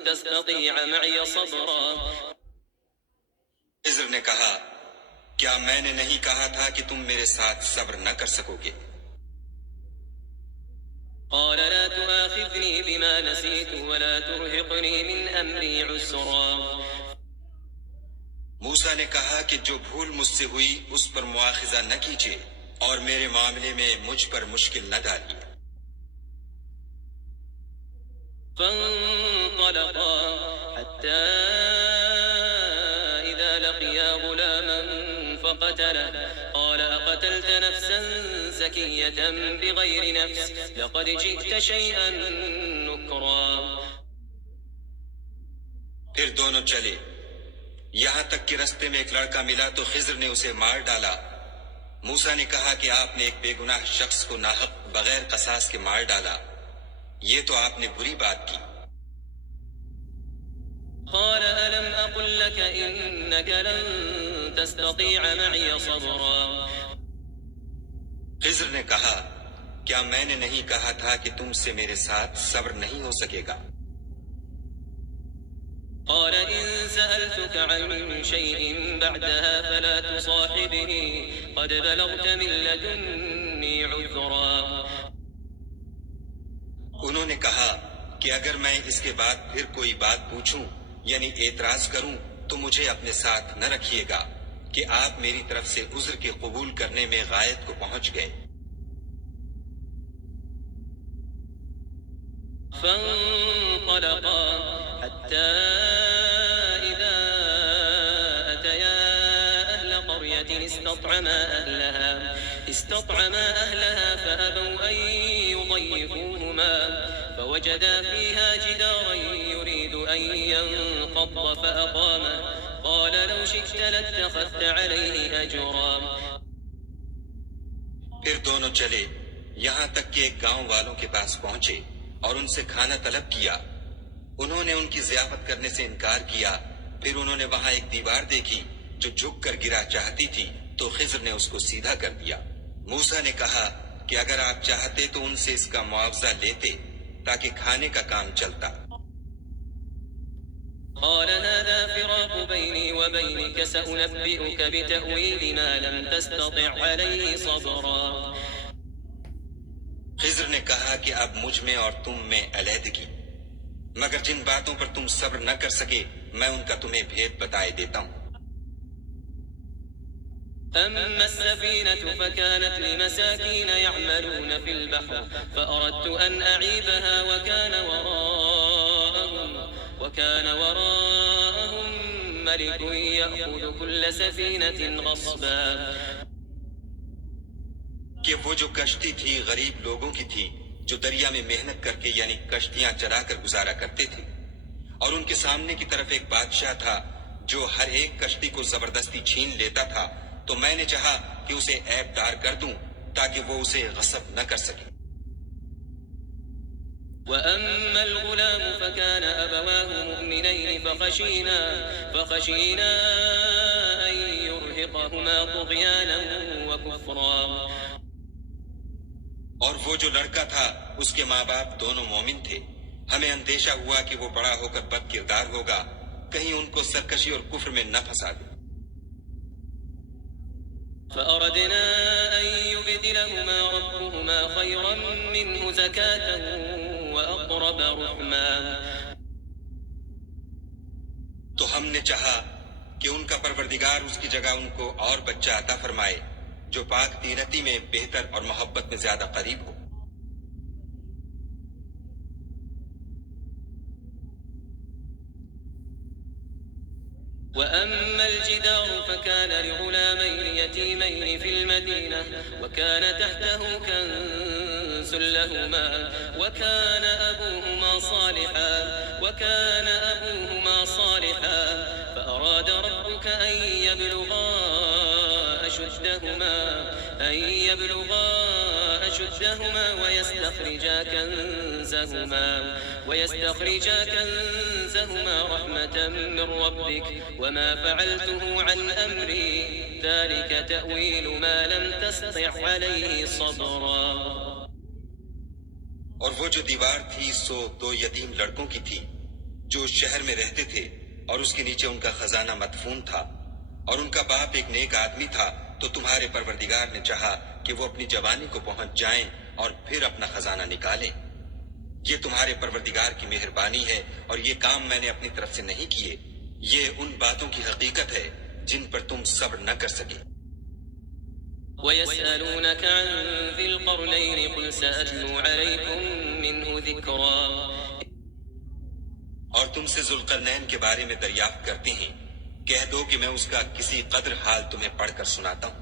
تستطيع معي صبرا خضر نے کہا کیا میں نے نہیں کہا تھا کہ تم میرے ساتھ صبر نہ کر سکو گے؟ قال لا تؤاخذني بما نسيت ولا ترهقني من أمري عسرا موسیٰ نے کہا کہ جو بھول مجھ سے ہوئی اس پر مواخذہ نہ کیجیے اور میرے معاملے میں مجھ پر مشکل نہ ڈالیے۔ فانطلقا حتى إذا لقيا غلاما فقتله قال أقتلت نفسا زكية بغير نفس لقد جئت شيئا نكرا پھر دونوں چلے یہاں تک کہ رستے میں ایک لڑکا ملا تو خضر نے اسے مار ڈالا۔ موسیٰ نے کہا کہ آپ نے ایک بے گناہ شخص کو ناحق بغیر قصاص کے مار ڈالا، یہ تو آپ نے بری بات کی۔ قال ألم أقل لك إنك لن تستطيع معي صبرا خضر نے کہا کیا میں نے نہیں کہا تھا کہ تم سے میرے ساتھ صبر نہیں ہو سکے گا؟ قال إن سألتك عن شيء بعدها فلا تصاحبني قد بلغت من لدني عذرا انہوں نے کہا کہ اگر میں اس کے بعد پھر کوئی بات پوچھوں یعنی اعتراض کروں تو مجھے اپنے ساتھ نہ رکھیے گا کہ آپ میری طرف سے عذر کے قبول کرنے میں غایت کو پہنچ گئے۔ فانطلقا حتى إذا أتيا أهل قرية استطعما أهلها فأبوا أن يضيفوهما فوجدا فيها جدارا يريد أن ينقض فأقامه قال لو شئت لاتخذت عليه أجرا پھر دونوں چلے یہاں تک کہ ایک گاؤں والوں کے پاس پہنچے اور ان سے کھانا طلب کیا۔ انہوں نے ان کی ضیافت کرنے سے انکار کیا۔ پھر انہوں نے وہاں ایک دیوار دیکھی جو جھک کر گرا چاہتی تھی تو خضر نے اس کو سیدھا کر دیا۔ موسیٰ نے کہا کہ اگر آپ چاہتے تو ان سے اس کا معاوضہ لیتے تاکہ کھانے کا کام چلتا۔ قال هذا فراق بيني وبينك سأنبئك بتأويل ما لم تستطع عليه صبرا خضر نے کہا کہ اب مجھ میں اور تم میں علیحدگی، مگر جن باتوں پر تم صبر نہ کر سکے میں ان کا تمہیں بھید بتائے دیتا ہوں۔ أما السفينة فكانت لمساكين يعملون في البحر فأردت أن أعيبها وكان وراءهم ملك يأخذ كل سفينة غصبا کہ وہ جو کشتی تھی غریب لوگوں کی تھی جو دریا میں محنت کر کے یعنی کشتیاں چلا کر گزارا کرتے تھے، اور ان کے سامنے کی طرف ایک بادشاہ تھا جو ہر ایک کشتی کو زبردستی چھین لیتا تھا، تو میں نے چاہا کہ اسے عیب دار کر دوں تاکہ وہ اسے غصب نہ کر سکے۔ وأما الغلام فكان أبواه مؤمنين فخشينا أن يرهقهما طغيانا وكفرا، اور وہ جو لڑکا تھا اس کے ماں باپ دونوں مومن تھے، ہمیں اندیشہ ہوا کہ وہ بڑا ہو کر بد کردار ہوگا، کہیں ان کو سرکشی اور کفر میں نہ پھنسا دے۔ فأردنا أن يبدلهما ربهما خيرا منه زكاة وأقرب رحما، تو ہم نے چاہا کہ ان کا پروردگار اس کی جگہ ان کو اور بچہ عطا فرمائے جو پاک تینتی میں بہتر اور محبت میں زیادہ قریب ہو۔ وأما الجدار فكان لغلامين يتيمين في المدينة وكان تحته كنز لهما وكان أبوهما صالحا فأراد ربك أن يبلغا أشدهما ويستخرجا كنزهما رحمة من ربك وما فعلته عن أمري ذلك تأويل ما لم تستطع عليه صبرا۔ اور وہ جو دیوار تھی سو دو یتیم لڑکوں کی تھی جو شہر میں رہتے تھے، اور اس کے نیچے ان کا خزانہ مدفون تھا، اور ان کا باپ ایک نیک آدمی تھا، تو تمہارے پروردگار نے چاہا کہ وہ اپنی جوانی کو پہنچ جائیں اور پھر اپنا خزانہ نکالیں۔ یہ تمہارے پروردگار کی مہربانی ہے، اور یہ کام میں نے اپنی طرف سے نہیں کیے، یہ ان باتوں کی حقیقت ہے جن پر تم صبر نہ کر سکے۔ ويسألونك عن ذي القرنين قل سأتلو عليكم منه ذكرا، اور تم سے ذوالقرنین کے بارے میں دریافت کرتے ہیں، کہہ دو کہ میں اس کا کسی قدر حال تمہیں پڑھ کر سناتا ہوں۔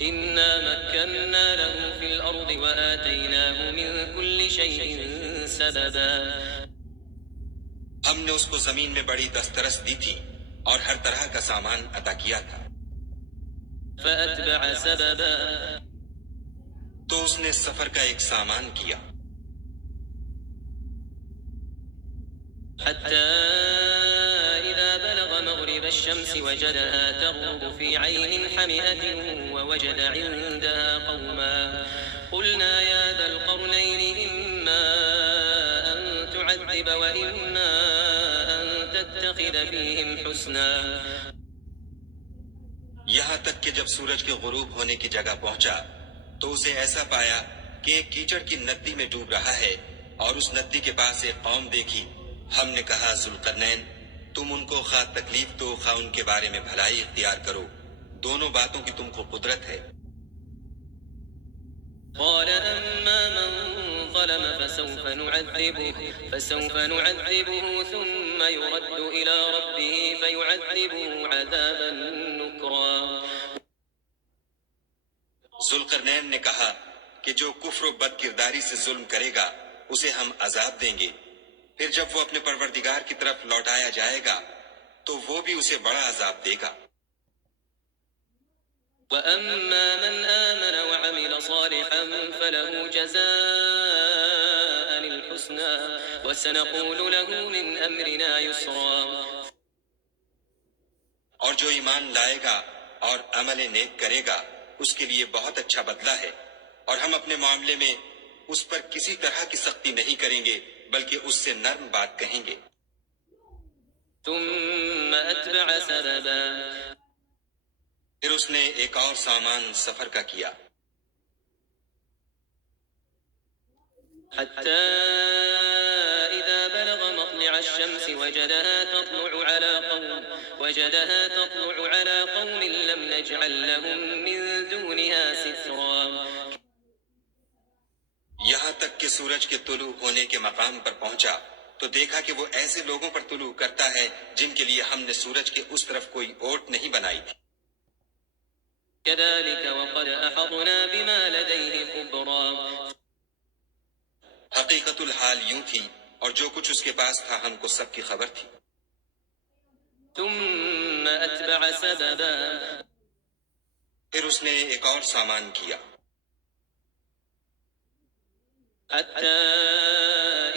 إنا مكنا له في الأرض وآتيناه من كل شيء سببا، ہم نے اس کو زمین میں بڑی دسترس دی تھی اور ہر طرح کا سامان عطا کیا تھا۔ فأتبع سببا، تو اس نے سفر کا ایک سامان کیا، حتى إذا بلغ مغرب الشمس وجدها تغرب في عين حمئة ووجد عندها قوما قلنا يا ذا القرنين إما أن تعذب وإما أن تتخذ فيهم حسنا۔ یہاں تک کہ جب سورج کے غروب ہونے کی جگہ پہنچا تو اسے ایسا پایا کہ ایک کیچڑ کی ندی میں ڈوب رہا ہے، اور اس ندی کے پاس ایک قوم دیکھی۔ ہم نے کہا ذوالقرنین تم ان کو خواہ تکلیف دو خواہ ان کے بارے میں بھلائی اختیار کرو، دونوں باتوں کی تم کو قدرت ہے۔ قال أما من ظلم فسوف نعذبه ثم يرد إلى ربه فيعذبه عذابا نكرا۔ ذوالقرنین نے کہا کہ جو کفر و بد کرداری سے ظلم کرے گا اسے ہم عذاب دیں گے، پھر جب وہ اپنے پروردگار کی طرف لوٹایا جائے گا تو وہ بھی اسے بڑا عذاب دے گا۔ وأما من آمن وعمل صالحا فله جزاء الحسنى وسنقول له من أمرنا يسرا، اور جو ایمان لائے گا اور عمل نیک کرے گا اس کے لیے بہت اچھا بدلہ ہے، اور ہم اپنے معاملے میں اس پر کسی طرح کی سختی نہیں کریں گے بلکہ اس سے نرم بات کہیں گے۔ ثم أتبع سببا، پھر اس نے ایک اور سامان سفر کا کیا، حتى إذا بلغ مطلع الشمس وجدها تطلع على قوم لم نجعل لهم من دونها سترا، یہاں تک کہ سورج کے طلوع ہونے کے مقام پر پہنچا تو دیکھا کہ وہ ایسے لوگوں پر طلوع کرتا ہے جن کے لیے ہم نے سورج کے اس طرف کوئی اوٹ نہیں بنائی تھی. كذلك وقد أحطنا بما لديه خبرا. حقیقت الحال یوں تھی اور جو کچھ اس کے پاس تھا ہم کو سب کی خبر تھی. ثم أتبع سببا. پھر اس نے ایک اور سامان کیا. حتى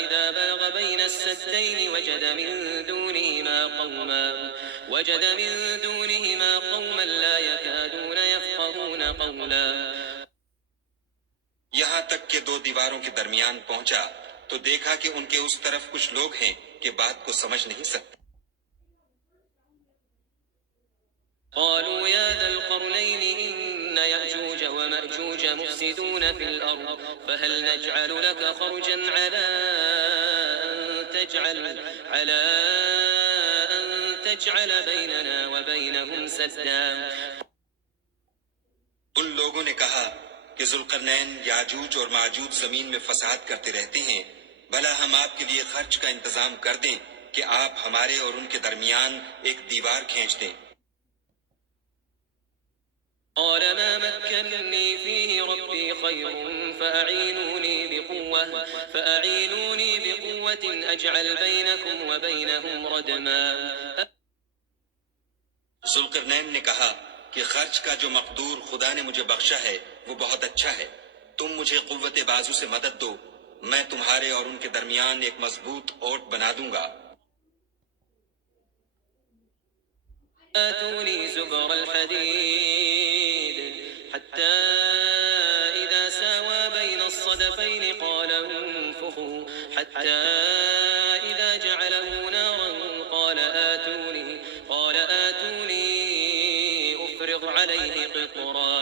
إذا بلغ بين السدين وجد من دونهما قوما لا يكادون يفقهون قولا. یہاں تک کہ دو دیواروں کے درمیان پہنچا تو دیکھا کہ ان کے اس طرف کچھ لوگ ہیں کہ بات کو سمجھ نہیں سکتے. قالوا يا ذا القرنين إن يأجوج ومأجوج مفسدون في الأرض فهل نجعل لك خرجا على أن تجعل بيننا وبينهم سدا. ان لوگوں نے کہا کہ ذوالقرنین یاجوج اور ماجوج زمین میں فساد کرتے رہتے ہیں، بھلا ہم آپ کے لیے خرچ کا انتظام کر دیں کہ آپ ہمارے اور ان کے درمیان ایک دیوار کھینچ دیں. قال ما مكنني فيه ربي خير فأعينوني بقوة أجعل بينكم وبينهم ردما. ذوالقرنین نے کہا کہ خرچ کا جو مقدور خدا نے مجھے بخشا ہے وہ بہت اچھا ہے، تم مجھے قوت بازو سے مدد دو، میں تمہارے اور ان کے درمیان ایک مضبوط اوٹ بنا دوں گا. آتوني زبر الحديد حتى إذا ساوى بين الصدفين قال انفخوا حتى إذا جعله نارا قال آتوني أفرغ عليه قطرا.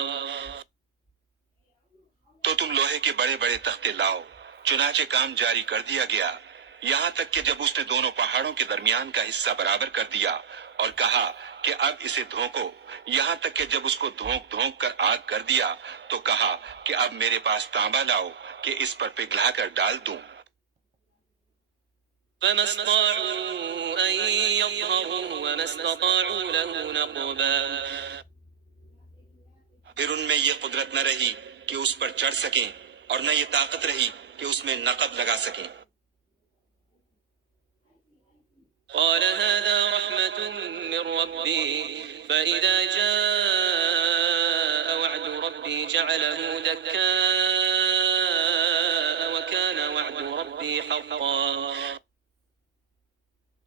تو تم لوہے کے بڑے بڑے تختے لاؤ. چنانچہ کام جاری کر دیا گیا یہاں تک کہ جب اس نے دونوں پہاڑوں کے درمیان کا حصہ برابر کر دیا اور کہا کہ اب اسے دھونکو، یہاں تک کہ جب اس کو دھونک کر آگ کر دیا تو کہا کہ اب میرے پاس تانبا لاؤ کہ اس پر پگھلا کر ڈال دوں. فما استطاعوا أن يظهروا وما استطاعوا له نقبا. پھر ان میں یہ قدرت نہ رہی کہ اس پر چڑھ سکیں اور نہ یہ طاقت رہی کہ اس میں نقب لگا سکیں. قال هذا رحمة من ربي فإذا جاء وعد ربي جعله دكاء وكان وعد ربي حقا.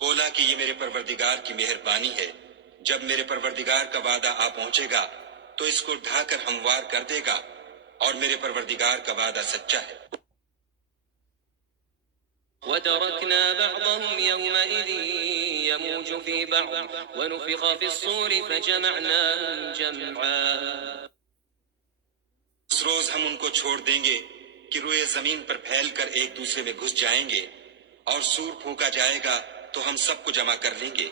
بولا کہ یہ میرے پروردگار کی مہربانی ہے، جب میرے پروردگار کا وعدہ آ پہنچے گا تو اس کو ڈھا کر ہموار کر دے گا، اور میرے پروردگار کا وعدہ سچا ہے. وتركنا بعضهم يومئذ يموج في بعض ونفخ في الصور فجمعناهم جمعا. اس روز ہم ان کو چھوڑ دیں گے کہ روئے زمین پر پھیل کر ایک دوسرے میں گھس جائیں گے، اور سور پھونکا جائے گا تو ہم سب کو جمع کر لیں گے.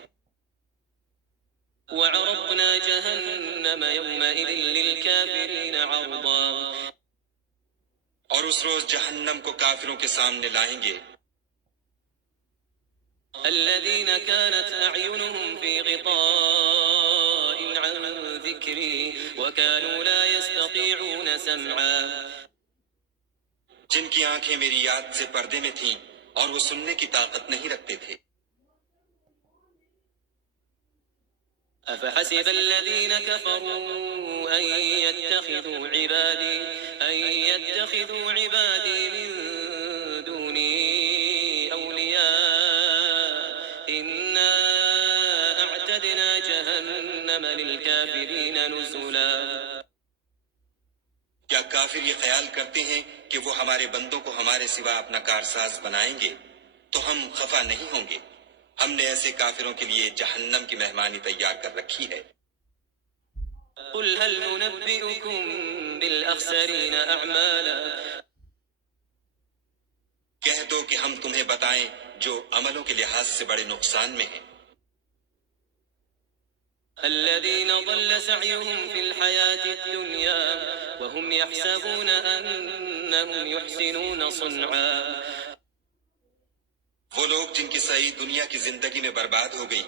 وعرضنا جهنم يومئذ للكافرين عرضا. اور اس روز جہنم کو کافروں کے سامنے لائیں گے. الذين كانت أعينهم في غطاء عن ذكري وكانوا لا يستطيعون سمعا. جن کی آنکھیں میری یاد سے پردے میں تھیں اور وہ سننے کی طاقت نہیں رکھتے تھے. أفحسب الذين كفروا أن يتخذوا عبادي من دوني أولياء إنا أعتدنا جهنم للكافرين نزلا. کیا کافر یہ خیال کرتے ہیں کہ وہ ہمارے بندوں کو ہمارے سوا اپنا کارساز بنائیں گے تو ہم خفا نہیں ہوں گے؟ ہم نے ایسے کافروں کے لیے جہنم کی مہمانی تیار کر رکھی ہے. قل هل ننبئكم بالأخسرين أعمالا. کہہ دو کہ ہم تمہیں بتائیں جو عملوں کے لحاظ سے بڑے نقصان میں ہیں. الذين ضل سعيهم في الحياة الدنيا وهم يحسبون أنهم يحسنون صنعا. وہ لوگ جن کی صحیح دنیا کی زندگی میں برباد ہو گئی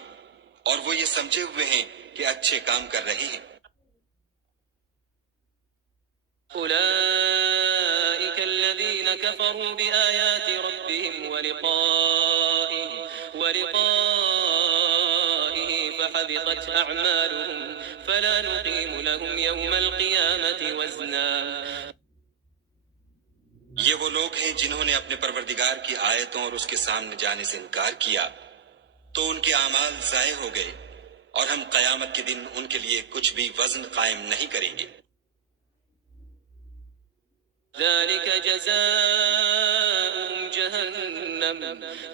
اور وہ یہ سمجھے ہوئے ہیں کہ اچھے کام کر رہے ہیں. أولئك الذين كفروا بآيات ربهم ولقائه فحبطت أعمالهم فلا نقيم لهم يوم القيامة وزنا. یہ وہ لوگ ہیں جنہوں نے اپنے پروردگار کی آیتوں اور اس کے سامنے جانے سے انکار کیا تو ان کے اعمال ضائع ہو گئے اور ہم قیامت کے دن ان کے لیے کچھ بھی وزن قائم نہیں کریں گے. ذلك جزاؤهم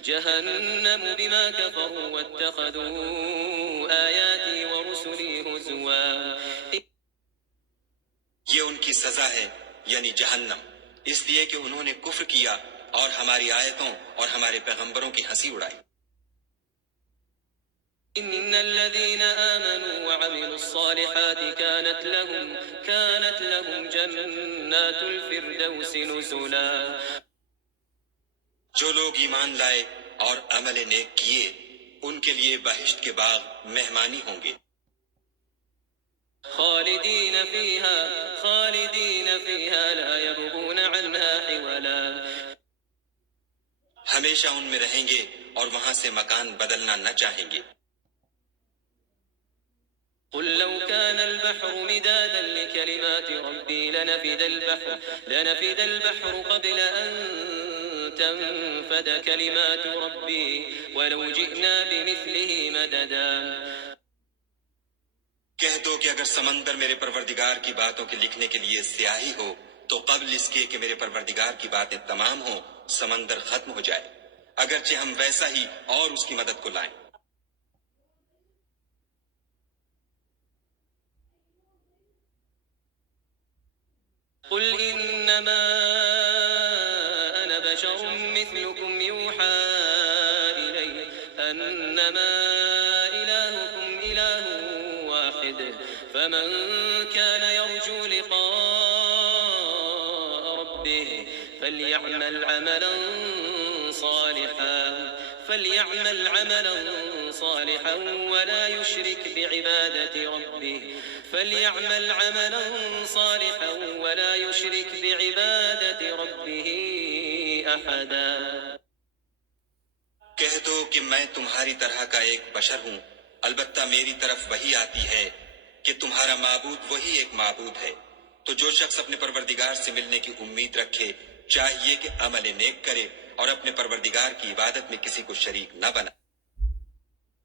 جهنم بما كفروا واتخذوا آياتي ورسلي هزوا. یہ ان کی سزا ہے یعنی جہنم، اس لیے کہ انہوں نے کفر کیا اور ہماری آیتوں اور ہمارے پیغمبروں کی ہنسی اڑائی. إن الذين آمنوا وعملوا الصالحات كانت لهم جنات الفردوس نزلا. جو لوگ ایمان لائے اور عمل نیک کیے ان کے لیے بہشت کے باغ مہمانی ہوں گے. خالدين فيها لا يبغون عنها حولا. ہمیشہ ان میں رہیں گے اور وہاں سے مکان بدلنا نہ چاہیں گے. قل لو كان البحر مدادا لكلمات ربي لنفد البحر قبل أن تنفد كلمات ربي ولو جئنا بمثله مددا. کہہ دو کہ اگر سمندر میرے پروردگار کی باتوں کے لکھنے کے لیے سیاہی ہو تو قبل اس کے کہ میرے پروردگار کی باتیں تمام ہوں سمندر ختم ہو جائے، اگرچہ ہم ویسا ہی اور اس کی مدد کو لائیں. قل إنما أنا بشر مثلكم يوحى إلي أنما إلهكم إله واحد فمن كان يرجو لقاء ربه فليعمل عملا صالحا ولا يشرك بعبادة ربه أحدا. کہہ دو کہ میں تمہاری طرح کا ایک بشر ہوں، البتہ میری طرف وہی آتی ہے کہ تمہارا معبود وہی ایک معبود ہے. تو جو شخص اپنے پروردگار سے ملنے کی امید رکھے چاہیے کہ عمل نیک کرے اور اپنے پروردگار کی عبادت میں کسی کو شریک نہ بنائے.